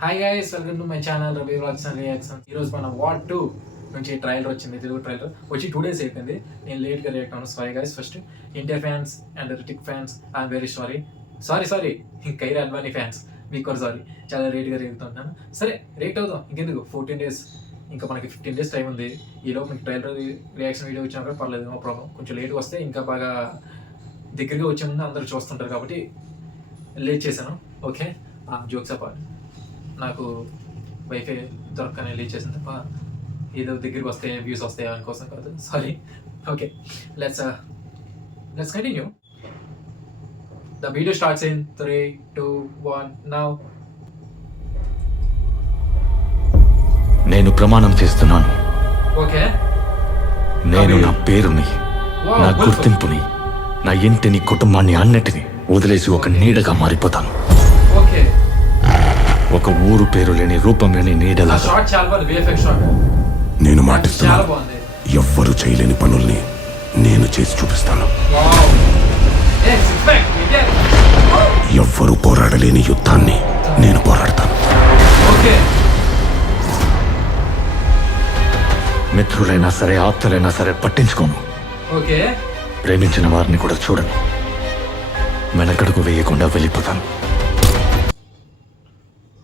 Hi guys, welcome to my channel Ravi vlogs and reaction. ఈరోజు మనం war 2 నుంచి trailer వచ్చింది, తెలుగు ట్రైలర్ వచ్చి 2 days అయిపోయింది. నేను లేట్గా రియాక్ట్ అవ్వను, sorry guys. First India fans and Hrithik fans I'm very sorry Kiara Advani fans మీకు కూడా సారీ, చాలా లేట్గా రియాక్ట్ అవుతున్నాను. సరే రియాక్ట్ అవుదాం, ఇంకెందుకు 14 days, ఇంకా మనకి 15 days టైం ఉంది. ఈలోపు మీకు ట్రైలర్ రియాక్షన్ వీడియో వచ్చినా కూడా పర్లేదు, నో ప్రాబ్లం. కొంచెం లేట్గా వస్తే ఇంకా బాగా దగ్గరగా వచ్చే ముందు అందరూ చూస్తుంటారు కాబట్టి లేట్ చేశాను. ఓకే, జోక్స్ అపార్ట్, నాకు వైఫై దొరకని రిలీజ్ చేసిన తప్ప ఏదో దగ్గరికి వస్తే వ్యూస్ వస్తాయి అనుకోసం కాదు, sorry. Okay, let's continue. The video starts in 3, 2, 1 now. నేను ప్రమాణం చేస్తున్నాను. ఓకే, నేను నా పేరుని, నా గుర్తింపుని, నా ఇంటిని, కుటుంబాన్ని అన్నిటిని వదిలేసి ఒక నీడగా మారిపోతాను. ఓకే, ఒక ఊరు పేరు లేని, రూపం లేని నీడలా. షార్ట్ చాలా బాగుంది, విఎఫ్ఎక్స్ షార్ట్ నేను చాలా మాటిస్తున్నాను, బాగుంది. ఎవ్వరు చేయలేని పనుల్ని నేను చేసి చూపిస్తాను. Wow, six pack meter. ఎవ్వరు పోరాడలేని యుద్ధాన్ని నేను పోరాడతాను. ఓకే, మిత్రులైనా సరే, ఆప్తులైనా సరే పట్టించుకోను. ఓకే, ప్రేమించిన వారిని కూడా చూడను. వెనకడుగు వేయకుండా వెళ్ళిపోతాను.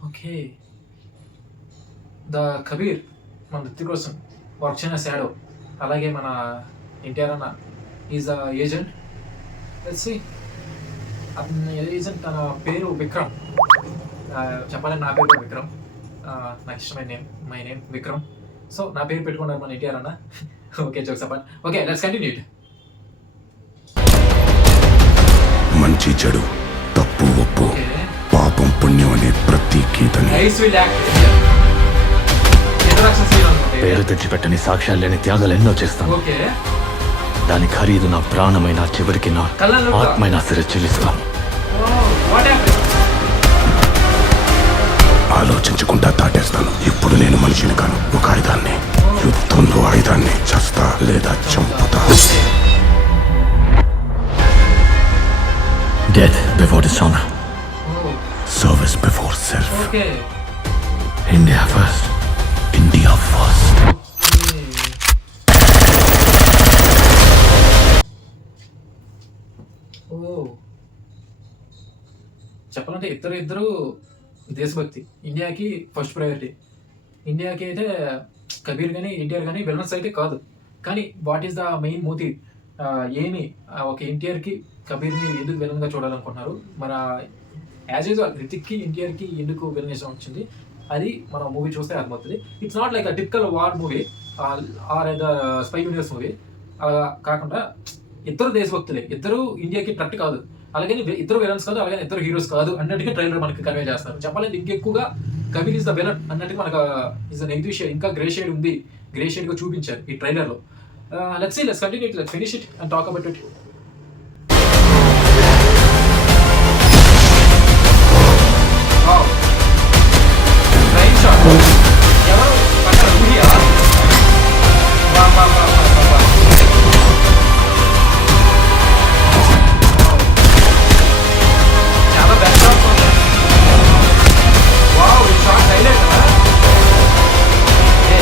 ఓకే. ద కబీర్ మన రితిక్ రోషన్ వర్క్ చేసిన షాడో, అలాగే మన ఎన్టీఆర్ అన్న ఈజ్ అ ఏజెంట్. సి అతని ఏజెంట్, తన పేరు విక్రమ్. చెప్పాలని నా పేరు కూడా విక్రమ్, నాకు ఇష్టమైన name, my name Vikram. So నా పేరు పెట్టుకున్నారు మన ఎన్టీఆర్ అన్న. Okay, jokes apart. Okay, let's continue it. మంచి చెడు, తప్పు ఒప్పు, పాపం పుణ్యం అనే ప్రతి గీతని nice will act. Introduction scene అనుకుంటే. పేరు తెచ్చిపెట్టని, సాక్ష్యాలు లేని త్యాగాలు ఎన్నో చేస్తాను. ఓకే, దాని ఖరీదు నా ప్రాణమైన, చివరికి నా కళ్ళల్లో ఆత్మైనా సరే చెల్లిస్తాను. What happen? ఆలోచించకుండా దాటేస్తాను. ఇప్పుడు నేను మనిషిని కాను, ఒక ఆయుధాన్ని. యుద్ధంలో ఆయుధాన్ని చస్తా లేదా చంపుతా. Death before dishonor. Service before self. Okay, India first. India first. ఓ, చెప్పాలంటే ఇద్దరు దేశభక్తి. ఇండియాకి ఫస్ట్ ప్రయారిటీ. ఇండియాకి అయితే కబీర్ కానీ ఎన్టీఆర్ కానీ విలన్స్ అయితే కాదు, కానీ what is the main motive? ఏమి ఒక ఎన్టీఆర్కి కబీర్ని ఎందుకు విలన్గా చూడాలనుకుంటున్నారు? మన యాజ్ యూజువల్ రితిక్కి ఎన్టీఆర్కి ఎందుకు విలనేషన్ వచ్చింది, అది మనం మూవీ చూస్తే అర్థమవుతుంది. It's not like a typical war movie or either spy universe movie. అలా కాకుండా ఇద్దరు దేశభక్తులే, ఇద్దరు ఇండియాకి థ్రెట్ కాదు, అలాగే ఇద్దరు విలన్స్ కాదు, అలాగే ఇద్దరు హీరోస్ కాదు అన్నట్టుగా ట్రైలర్ మనకి కన్వే చేస్తారు. చెప్పాలంటే ఇంకెక్కువగా కబీర్ ఇస్ ద విలన్ అన్నట్టుగా మనకు ఇస్ ద నెగిటివ్ షేడ్, ఇంకా గ్రే షేడ్ ఉంది, గ్రే షేడ్గా చూపించారు ఈ ట్రైలర్లో. Let's continue it, let's finish it and talk about it. Wow, train shot. ఎవరు పక్కన ఊహియా? వా. చాలా బెస్ట్ షాట్ ఉంది. వావ్, ఈ షాట్ హైలైట్ కదా. ఏ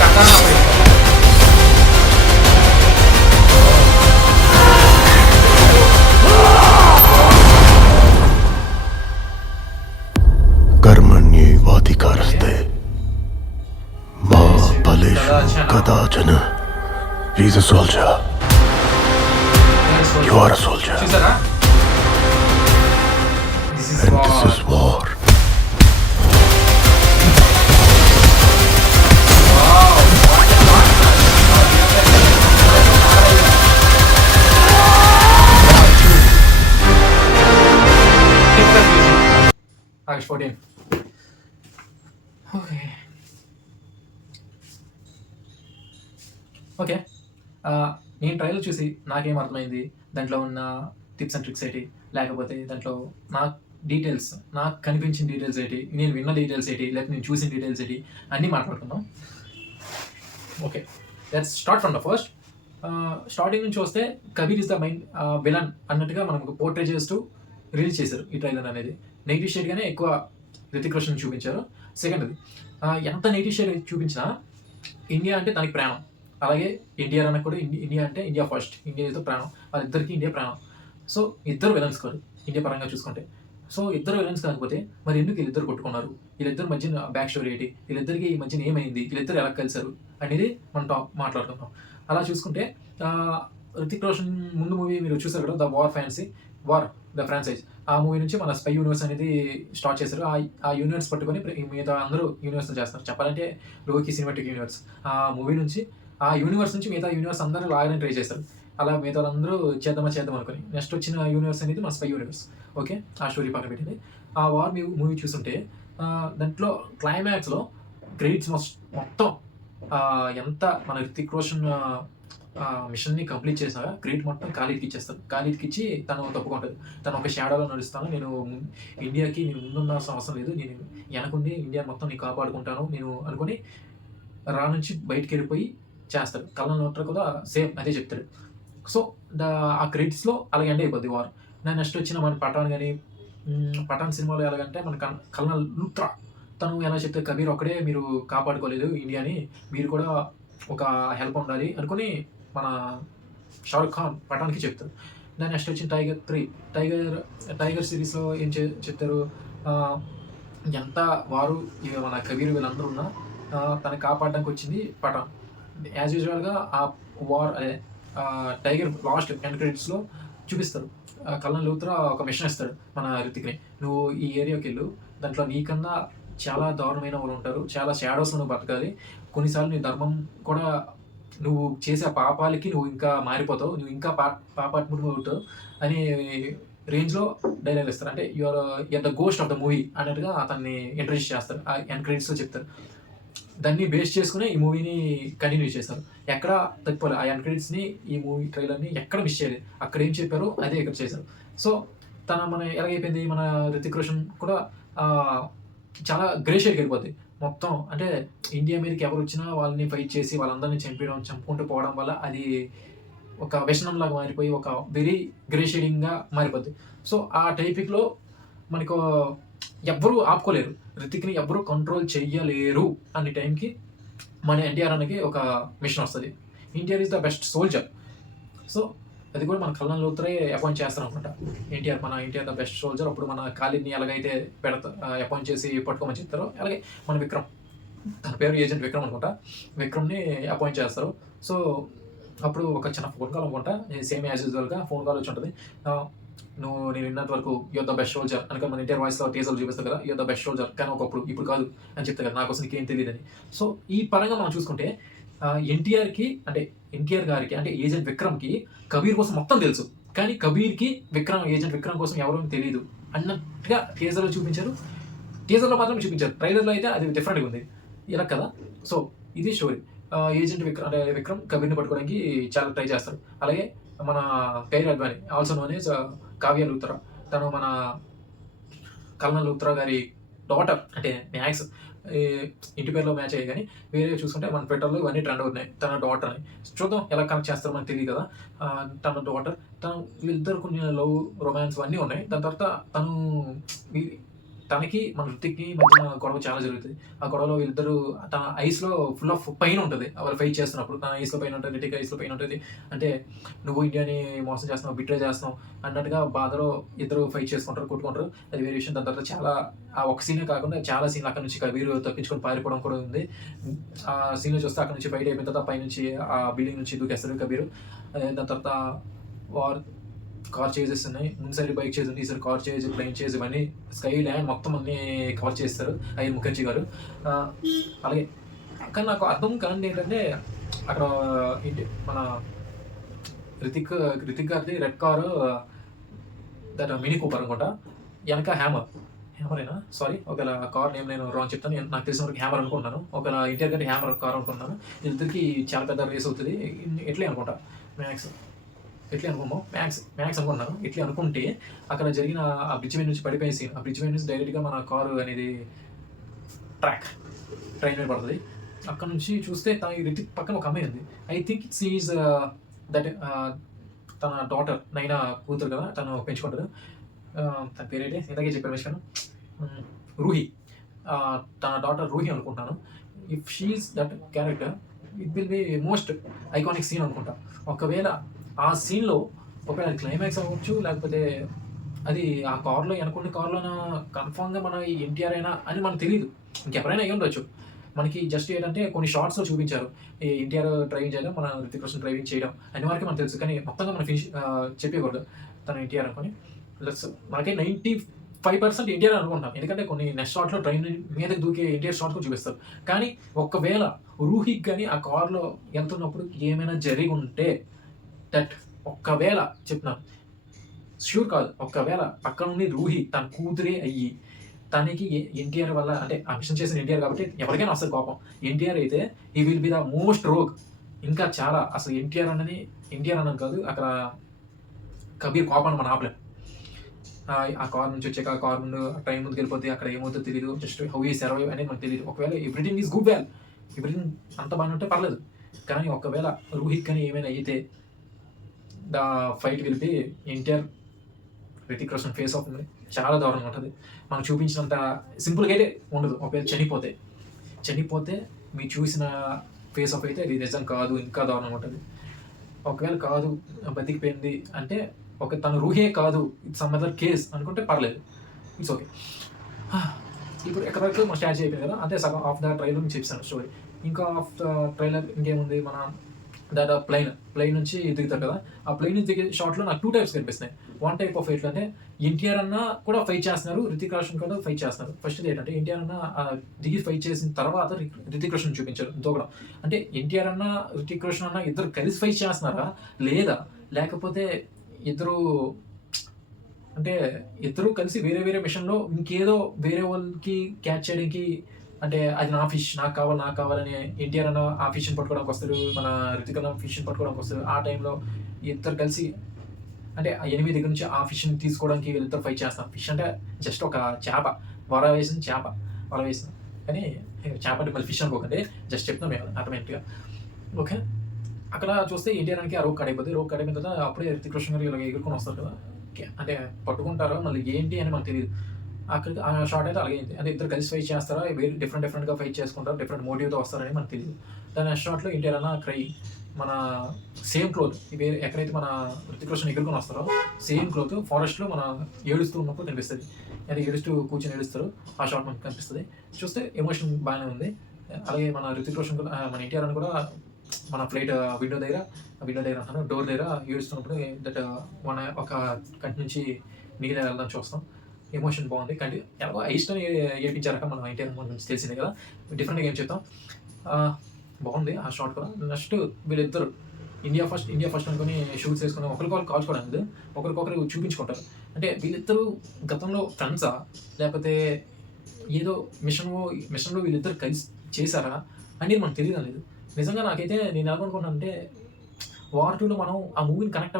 కట్టానా పోయి. కర్మణ్యేవాధికారస్తే మా బలేషు కదాచన. He's a soldier. You are a soldier. చూసారా? This is And war. this is war. Wow, what a shot. August 14. Okay, నేను ట్రైలర్ చూసి నాకేం అర్థమైంది, దాంట్లో ఉన్న టిప్స్ అండ్ ట్రిక్స్ ఏంటి, లేకపోతే దాంట్లో నాకు డీటెయిల్స్, నాకు కనిపించిన డీటెయిల్స్ ఏంటి, నేను విన్న డీటెయిల్స్ ఏంటి, లేకపోతే నేను చూసిన డీటెయిల్స్ ఏంటి, అన్నీ మాట్లాడుకుందాం. Okay, let's start from the first. Starting నుంచి వస్తే Kabir is the main villain అన్నట్టుగా మనకు పోర్ట్రే చేస్తూ రిలీజ్ చేశారు ఈ ట్రైలర్ అనేది. నెగిటివ్ షేడ్గానే ఎక్కువ రితిక్ రోషన్ చూపించారు. సెకండ్ అది ఎంత నెగిటివ్ షేర్ చూపించినా ఇండియా అంటే తనకి ప్రాణం. అలాగే ఎన్టీఆర్ అన్నకు కూడా ఇండియా అంటే ఇండియా ఫస్ట్, ఇండియాతో ప్రాణం, వాళ్ళిద్దరికీ ఇండియా ప్రాణం. సో ఇద్దరు విలన్స్ కాదు ఇండియా పరంగా చూసుకుంటే. సో ఇద్దరు విలన్స్ కాకపోతే మరి ఎందుకు వీళ్ళిద్దరు కొట్టుకున్నారు, వీళ్ళిద్దరి మధ్య బ్యాక్ స్టోరీ ఏంటి, వీళ్ళిద్దరికి ఈ మధ్యన ఏమైంది, వీళ్ళిద్దరు ఎలా కలిసారు అనేది మనం మాట్లాడుకుందాం. అలా చూసుకుంటే రితిక్ రోషన్ ముందు మూవీ మీరు చూసారు కదా, ద వార్ ద ఫ్రాంచైజ్. ఆ మూవీ నుంచి మన స్పై యూనివర్స్ అనేది స్టార్ట్ చేశారు. ఆ యూనివర్స్ పట్టుకొని మిగతా అందరూ యూనివర్స్ చేస్తారు. చెప్పాలంటే లోకి సినిమాటిక్ యూనివర్స్. ఆ మూవీ నుంచి ఆ యూనివర్స్ నుంచి మిగతా యూనివర్స్ అందరూ లాగానే ట్రై చేశారు. అలా మిగతా వాళ్ళందరూ చేద్దాం అనుకుని నెక్స్ట్ వచ్చిన యూనివర్స్ అనేది మన స్పై యూనివర్స్. ఓకే, ఆ స్టోరీ పక్కన పెట్టింది. ఆ వార్ మూవీ చూస్తుంటే దాంట్లో క్లైమాక్స్లో క్రెడిట్స్ మొత్తం ఎంత మన రితిక్ రోషన్ మిషన్ని కంప్లీట్ చేసినా క్రెడిట్ మొత్తం ఖాళీకి ఇచ్చేస్తాడు. ఖాళీకి ఇచ్చి తను తప్పుకుంటుంది. తను ఒక షాడోలో నడుస్తాను, నేను ఇండియాకి నేను ముందుండాల్సిన అవసరం లేదు, నేను వెనకుండి ఇండియా మొత్తం నేను కాపాడుకుంటాను నేను అనుకుని రా నుంచి బయటికి వెళ్ళిపోయి చేస్తాడు. కళ్ళ నోటర్ కూడా సేమ్ అదే చెప్తాడు. సో ఆ క్రెడిట్స్లో అలాగే ఎండ్ అయిపోద్ది వార్. నెక్స్ట్ వచ్చిన మన పఠాన్ కానీ, పఠాన్ సినిమాలో ఎలాగంటే మన కల్నల్ లూత్రా తను ఎలా చెప్తే కబీర్ ఒక్కడే మీరు కాపాడుకోలేదు ఇండియాని, మీరు కూడా ఒక హెల్ప్ ఉండాలి అనుకుని మన షారుఖ్ ఖాన్ పఠాన్కి చెప్తారు. దాని నెక్స్ట్ వచ్చిన టైగర్ సిరీస్లో ఏం చెప్తారు, ఎంత వారు మన కబీర్ వీళ్ళందరూ ఉన్నా తనని కాపాడడానికి వచ్చింది పఠాన్. యాజ్ యూజువల్గా ఆ వార్ అదే టైగర్ లాస్ట్ ఎండ్ క్రెడిట్స్లో చూపిస్తారు. కల్నల్ లూత్రా ఒక మిషన్ ఇస్తాడు మన రితిక్ని, నువ్వు ఈ ఏరియాకి వెళ్ళు, దాంట్లో నీకన్నా చాలా దారుణమైన వాళ్ళు ఉంటారు, చాలా షాడోస్ నువ్వు బతకాలి, కొన్నిసార్లు నీ ధర్మం కూడా నువ్వు చేసే పాపాలకి నువ్వు ఇంకా మారిపోతావు, నువ్వు ఇంకా పాపాత్ముడు అవుతావు అనే రేంజ్లో డైలాగ్ ఇస్తారు. అంటే you're the ghost of the movie అన్నట్టుగా అతన్ని ఇంట్రడ్యూస్ చేస్తారు. ఆ ఎండ్ క్రెడిట్స్లో చెప్తారు. దాన్ని బేస్ చేసుకుని ఈ మూవీని కంటిన్యూ చేశారు. ఎక్కడ తప్పిపోలేదు. ఆ ఎండ్ క్రెడిట్స్ని ఈ మూవీ ట్రైలర్ని ఎక్కడ మిస్ చేయలేదు. అక్కడ ఏం చెప్పారో అదే ఇక్కడ చేశారు. సో మన ఎలాగైపోయింది, మన రితిక్ రోషన్ కూడా చాలా గ్రేషియర్కి వెళ్ళిపోద్ది మొత్తం. అంటే ఇండియా మీదకి ఎవరు వచ్చినా వాళ్ళని ఫైట్ చేసి వాళ్ళందరినీ చంపుకుంటూ పోవడం వల్ల అది ఒక వ్యసనం లాగా మారిపోయి ఒక వెరీ గ్రేషియరింగ్గా మారిపోద్ది. సో ఆ టైపిక్లో మనకు ఎవ్వరూ ఆపుకోలేరు, రితిక్ని ఎవ్వరూ కంట్రోల్ చెయ్యలేరు అనే టైంకి మన ఎన్టీఆర్ అన్నకి ఒక మిషన్ వస్తుంది. NTR is the best soldier. So అది కూడా మన కల్నల్ లూత్రే అపాయింట్ చేస్తారు అనమాట. NTR the best soldier. అప్పుడు మన ఖాళీని ఎలాగైతే అపాయింట్ చేసి పట్టుకోమని చెప్తారో అలాగే మన విక్రమ్, తన పేరు ఏజెంట్ విక్రమ్ అనుకుంటా, విక్రమ్ని అపాయింట్ చేస్తారు. సో అప్పుడు ఒక చిన్న ఫోన్ కాల్ అనుకుంటా, సేమ్ యాజ్ యూజువల్గా ఫోన్ కాల్ వచ్చి ఉంటుంది. నేను విన్నంత వరకు యూఆర్ ద బెస్ట్ సోల్జర్ అనుక మన ఎన్టీఆర్ వాయిస్లో టీజర్లు చూపిస్తారు కదా, యూఆర్ ద బెస్ట్ సోల్జర్, కానీ ఒకప్పుడు ఇప్పుడు కాదు అని చెప్తారు కదా, నాకోసం నీకేం తెలియదని. సో ఈ పరంగా మనం చూసుకుంటే ఎన్టీఆర్ గారికి అంటే ఏజెంట్ విక్రమ్కి కబీర్ కోసం మొత్తం తెలుసు, కానీ కబీర్కి ఏజెంట్ విక్రమ్ కోసం ఎవరో తెలియదు అన్నట్టుగా టీజర్లో చూపించారు. టీజర్లో మాత్రం చూపించారు, ట్రైలర్లో అయితే అది డిఫరెంట్గా ఉంది ఇలా కదా. సో ఇది స్టోరీ. ఏజెంట్ విక్రమ్ కబీర్ని పట్టుకోవడానికి చాలా ట్రై చేస్తారు. అలాగే మన పేరు Advani, also known as Kavya Luthra, తను మన కల్నల్ లూత్రా గారి డాటర్. అంటే మ్యాక్స్ ఇంటి పేరులో మ్యాచ్ అయ్యాయి, కానీ వేరే చూసుకుంటే మన ట్విట్టర్లో ఇవన్నీ ట్రెండ్ అవుతున్నాయి. తన డాటర్ అని చూద్దాం ఎలా కనెక్ట్ చేస్తారో మనకు తెలియదు కదా. తన డాటర్, వీళ్ళిద్దరు కొన్ని లవ్ రొమాన్స్ అన్నీ ఉన్నాయి. దాని తర్వాత తనకి మన రితిక్కి మధ్య గొడవ చాలా జరుగుతుంది. ఆ గొడవలో వీళ్ళిద్దరు తన ఐస్లో ఫుల్ ఆఫ్ పెయిన్ ఉంటుంది. వాళ్ళు ఫైట్ చేస్తున్నప్పుడు తన ఐస్లో పెయిన్ ఉంటుంది, రితిక్ ఐస్లో పెయిన్ ఉంటుంది. అంటే నువ్వు ఇండియాని మోసం చేస్తున్నావు, బిట్రే చేస్తున్నావు అన్నట్టుగా బాధలో ఇద్దరు ఫైట్ చేసుకుంటారు, కొట్టుకుంటారు. అది వేరే విషయం. దాని తర్వాత చాలా ఆ ఒక సీనే కాకుండా చాలా సీన్లు అక్కడ నుంచి కబీర్ తప్పించుకొని పారిపోవడం కూడా ఉంది. ఆ సీన్లో చూస్తే అక్కడ నుంచి ఫైట్ అయిపోయిన తర్వాత పైనుంచి ఆ బిల్డింగ్ నుంచి దూకేస్తారు కబీర్. దాని తర్వాత కార్ చేజెస్ ఉన్నాయి, ముందు సైడ్ బైక్ చేజ్ ఉంది, ఈసారి కార్ చేజ్, ప్లేన్ చేజ్, ఇవన్నీ స్కై ల్యాండ్ మొత్తం అన్ని కవర్ చేస్తారు అయ్యర్ ముఖర్జీ గారు. అలాగే కానీ నాకు అర్థం కానిది ఏంటంటే అక్కడ మన రితిక్ గారిది red car, that mini Cooper అనుకుంటా, వెనక హ్యామరేనా సారీ, ఒకవేళ కార్ నేమ్ నేను రాంగ్ చెప్తాను, నాకు తెలిసిన వరకు హ్యామర్ అనుకుంటున్నాను. ఒకవేళ ఇంటీరియర్ కంటే హ్యామర్ కార్ అనుకుంటున్నాను. ఇద్దరికి చాలా పెద్ద రేస్ అవుతుంది. ఎట్లే అనుకుంటా ఎట్లే అనుకున్నాం మ్యాక్స్ అనుకున్నాను. ఎట్లే అనుకుంటే అక్కడ జరిగిన ఆ బ్రిడ్జ్ మీద నుంచి పడిపోయే సీన్, ఆ బ్రిడ్జ్ మీద నుంచి డైరెక్ట్గా మన కారు అనేది ట్రైన్ మీద పడుతుంది. అక్కడ నుంచి చూస్తే తన రితిక్ పక్కన ఒక అమ్మాయి ఉంది. I think it's is that తన డాటర్ నైనా కూతురు కదా, తను పెంచుకుంటారు. తన పేరేంటే ఇంతకే చెప్పాను, రూహి తన డాటర్ రూహి అనుకుంటాను. If she is that character it will be most iconic scene అనుకుంటా. ఒకవేళ ఆ సీన్లో ఒకవేళ క్లైమాక్స్ అవ్వచ్చు, లేకపోతే అది ఆ కార్లో అనుకున్న కార్లోన కన్ఫామ్గా మన ఈ ఎన్టీఆర్ అయినా అని మనకు తెలియదు, ఇంకెవరైనా అయ్యి ఉండొచ్చు. మనకి జస్ట్ ఏంటంటే కొన్ని షార్ట్స్లో చూపించారు ఈ ఎన్టీఆర్ డ్రైవింగ్ చేయడం, మన రితిక్ రోషన్ డ్రైవింగ్ చేయడం అన్ని వరకు మనకు తెలుసు. కానీ మొత్తంగా మనం ఫినిష్ చెప్పకూడదు తన ఎన్టీఆర్ అనుకొని. ప్లస్ మనకి 95% ఎన్టీఆర్ అనుకుంటాం, ఎందుకంటే కొన్ని నెక్స్ట్ షాట్లో ట్రైన్ మీదకి దూకే ఎన్టీఆర్ షాట్ కూడా చూపిస్తారు. కానీ ఒకవేళ రూహిక్ కానీ ఆ కార్లో వెళ్తున్నప్పుడు ఏమైనా జరిగి ఉంటే దట్ ఒక్కవేళ చెప్తున్నాను, ష్యూర్ కాదు, ఒక్కవేళ పక్క నుండి రూహి తన కూతురే అయ్యి తనకి ఎన్టీఆర్ వల్ల అంటే ఆ మిషన్ చేసిన ఎన్టీఆర్ కాబట్టి ఎవరికైనా వస్తుంది కోపం. ఎన్టీఆర్ అయితే ఈ will be the most rogue. ఇంకా చాలా అసలు ఎన్టీఆర్ అన్నది కాదు, అక్కడ కబీర్ కోపాన్ని మనం ఆపలేం. ఆ కార్ నుంచి వచ్చాక ఆ కార్ ముందు ట్రైన్ ముందుకు వెళ్ళిపోతే అక్కడ ఏమవుతుందో తెలియదు, జస్ట్ హౌ ఈ సర్వైవ్ అనేది మనకు తెలియదు. ఒకవేళ everything is good well, everything అంత బాగానే ఉంటే పర్లేదు. కానీ ఒకవేళ రూహిత్ కానీ ఏమైనా అయితే the fight will be NTR Hrithik Roshan face off ఉంది, చాలా దారుణంగా ఉంటుంది. మనం చూపించినంత సింపుల్గా అయితే ఉండదు. ఒకవేళ చనిపోతే మీరు చూసిన ఫేస్ ఆఫ్ అయితే అది నిజం కాదు, ఇంకా దారుణంగా ఉంటుంది. ఒకవేళ కాదు బతికిపోయింది అంటే తను రూహే కాదు, ఇట్స్ సమ్ అదర్ కేస్ అనుకుంటే పర్లేదు, ఇట్స్ ఓకే. ఇప్పుడు ఎక్కడ వరకు మనం స్టార్ట్ అయిపోయింది కదా, అంతే సగం ఆఫ్ ద ట్రైలర్ నుంచి చెప్పాను స్టోరీ. ఇంకా ఆఫ్ ద ట్రైలర్ ఇంకేముంది, మన దాదా ప్లెయిన్ నుంచి దిగుతారు కదా, ఆ ప్లెయిన్ నుంచి దిగే షాట్లో నాకు 2 టైప్స్ కనిపిస్తున్నాయి. వన్ టైప్ ఆఫ్ ఫైట్లు అంటే ఎన్టీఆర్ అన్న కూడా ఫైట్ చేస్తున్నారు, రితిక్ రోషన్ కూడా ఫైట్ చేస్తున్నారు. ఫస్ట్ ఏంటంటే ఎన్టీఆర్ అన్న దిగి ఫైట్ చేసిన తర్వాత రితిక్ రోషన్ చూపించారు దూకడం. అంటే ఎన్టీఆర్ అన్న రితిక్ రోషన్ అన్న ఇద్దరు కలిసి ఫైట్ చేస్తున్నారా, లేదా లేకపోతే ఇద్దరు కలిసి వేరే వేరే మిషన్లో ఇంకేదో వేరే వాళ్ళకి క్యాచ్ చేయడానికి, అంటే అది నా ఫిష్ నాకు కావాలని ఎన్టీఆర్ అన్న ఆ ఫిష్ని పట్టుకోవడానికి వస్తారు, మన రితిక్ అన్న ఫిష్ని పట్టుకోవడానికి వస్తారు. ఆ టైంలో ఇద్దరు కలిసి అంటే ఆ ఎనిమిది దగ్గర నుంచి ఆ ఫిష్ని తీసుకోవడానికి వీళ్ళిద్దరు ఫైట్ చేస్తాం. ఫిష్ అంటే జస్ట్ ఒక చేప, వల వేసిన కానీ చేప అంటే మళ్ళీ ఫిష్ అనుకోకండి, జస్ట్ చెప్తాం మేము ఆటోమేటిక్గా. ఓకే, అక్కడ చూస్తే ఎన్టీఆర్కి ఆ రోక్ కడిపోయిన తర్వాత అప్పుడే రితిక్ రోషన్ గారు ఇలా ఎగురుకొని వస్తారు కదా, అంటే పట్టుకుంటారో మళ్ళీ ఏంటి అని మనకు తెలియదు. అక్కడ ఆ షార్ట్ అయితే అలాగే అంటే ఇద్దరు కలిసి ఫైట్ చేస్తారా, వేరే డిఫరెంట్గా ఫైట్ చేసుకుంటారు, డిఫరెంట్ మోటివ్తో వస్తారని మనకు తెలియదు. దాని నెక్స్ట్ షాట్లో ఎన్టీఆర్ అన్న క్రై మన సేమ్ క్లోత్ వేరే ఎక్కడైతే మన రితిక్ రోషన్ ఎగురుకొని వస్తారో సేమ్ క్లోత్ ఫారెస్ట్లో మన ఏడుస్తూ ఉన్నప్పుడు కనిపిస్తుంది. అంటే కూర్చొని ఏడుస్తారు, ఆ షాట్ మనకు కనిపిస్తుంది. చూస్తే ఎమోషన్ బాగానే ఉంది. అలాగే మన రితిక్ రోషన్ కూడా మన ఎన్టీఆర్ అని కూడా మన ఫ్లైట్ విండో దగ్గర అంటాను, డోర్ దగ్గర ఏడుస్తున్నప్పుడు దట్ మన ఒక కంటి నుంచి నీళ్ళ వెళ్దాం చూస్తాం. ఎమోషన్ బాగుంది. కంటి ఎలాగో ఇష్టం ఏడిపించారక మన ఎన్టీఆర్ గురించి తెలిసిందే కదా, డిఫరెంట్గా ఏం చెప్తాం. బాగుంది ఆ షాట్ కూడా. నెక్స్ట్ వీళ్ళిద్దరు ఇండియా ఫస్ట్ అనుకుని షూట్స్ వేసుకుని ఒకరికొకరు కాల్చుకోవడానికి ఒకరికొకరు చూపించుకుంటారు. అంటే వీళ్ళిద్దరూ గతంలో ఫ్రెండ్సా, లేకపోతే ఏదో మిషన్లో వీళ్ళిద్దరు కలిసి చేశారా అనేది మనకు తెలియడం లేదు. నిజంగా నాకైతే నేను అనుకుంటున్నాను అంటే వార్ 2లో మనం ఆ మూవీని కనెక్ట్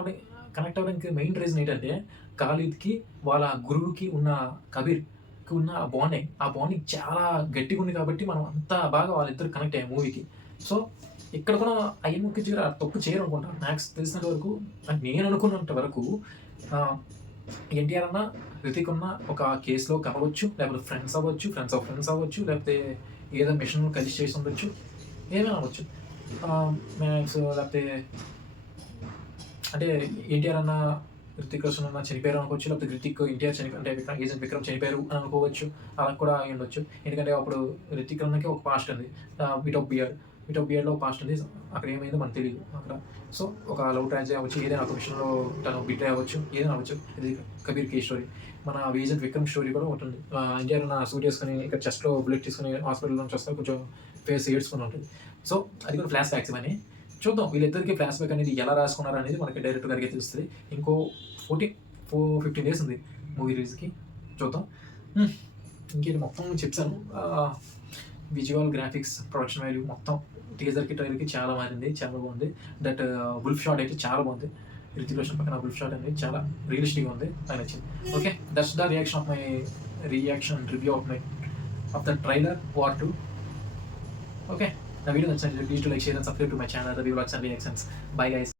అవ్వడానికి మెయిన్ రీజన్ ఏంటంటే ఖాళీద్కి వాళ్ళ గురువుకి ఉన్న కబీర్కి ఉన్న ఆ బాండింగ్ చాలా గట్టిగా ఉంది కాబట్టి మనం అంత బాగా వాళ్ళిద్దరు కనెక్ట్ అయ్యాం మూవీకి. సో ఇక్కడ కూడా అయ్యముక్కి తప్పు చేయరు అనుకుంటాను నాకు తెలిసినంత వరకు. నేను అనుకున్నంత వరకు ఎన్టీఆర్ అన్న రితిక్ ఉన్న ఒక కేసులో కలవచ్చు, లేకపోతే ఫ్రెండ్స్ అవ్వచ్చు, లేకపోతే ఏదో మిషన్ కలిసి చేసి ఉండొచ్చు, ఏమైనా అవ్వచ్చు. లేకపోతే అంటే ఎన్టీఆర్ అన్న రితిక్ రోషన్ అన్న చనిపోయారు అనుకోవచ్చు, లేకపోతే ఎన్టీఆర్ అంటే ఏజెంట్ విక్రమ్ చనిపోయారు అని అనుకోవచ్చు. అలా కూడా అయి ఉండొచ్చు. ఎందుకంటే అప్పుడు రితిక్ అన్నకి ఒక పాస్ట్ ఉంది, బిట్ ఆఫ్ బియర్డ్లో ఒక పాస్ట్ ఉంది. అక్కడ ఏమైందో మనకు తెలియదు అక్కడ. సో ఒక లవ్ ట్రాజడీ అవ్వచ్చు, ఏదైనా ఒక విషయంలో తను బిట్రే అవ్వచ్చు, ఏదైనా అవ్వచ్చు. ఇది కబీర్ కే స్టోరీ. మన ఏజెంట్ విక్రమ్ స్టోరీ కూడా ఉంటుంది. ఎన్టీఆర్ అన్న సూట్ వేసుకుని ఇక్కడ చెస్ట్లో బుల్లెట్ తీసుకుని హాస్పిటల్ నుంచి వస్తే కొంచెం ఫేస్ ఏడ్చుకుని ఉంటుంది. సో అది కూడా ఫ్లాష్ బ్యాక్స్ ఇవన్నీ చూద్దాం. వీళ్ళిద్దరికి ఫ్లాష్ బ్యాక్ అనేది ఎలా రాసుకున్నారు అనేది మనకి డైరెక్ట్ గారికి తెలుస్తుంది. ఇంకో 15 డేస్ ఉంది మూవీ రిలీజ్కి, చూద్దాం. ఇంకేంటి మొత్తం చెప్పాను. విజువల్ గ్రాఫిక్స్ ప్రొడక్షన్ వాల్యూ మొత్తం టీజర్కి ట్రైలర్కి చాలా మారింది, చాలా బాగుంది. దట్ బుల్ఫ్ షాట్ అయితే చాలా బాగుంది. రితిక్ రోషన్ పక్కన బుల్ఫ్ షాట్ అనేది చాలా రియలిస్టిక్గా ఉంది, నాకు నచ్చింది. Okay, that's the reaction review of the trailer war 2. Okay, నా వీడియో నచ్చింది. Please to like, share and subscribe to my channel Ravi vlogs and reactions. Bye guys.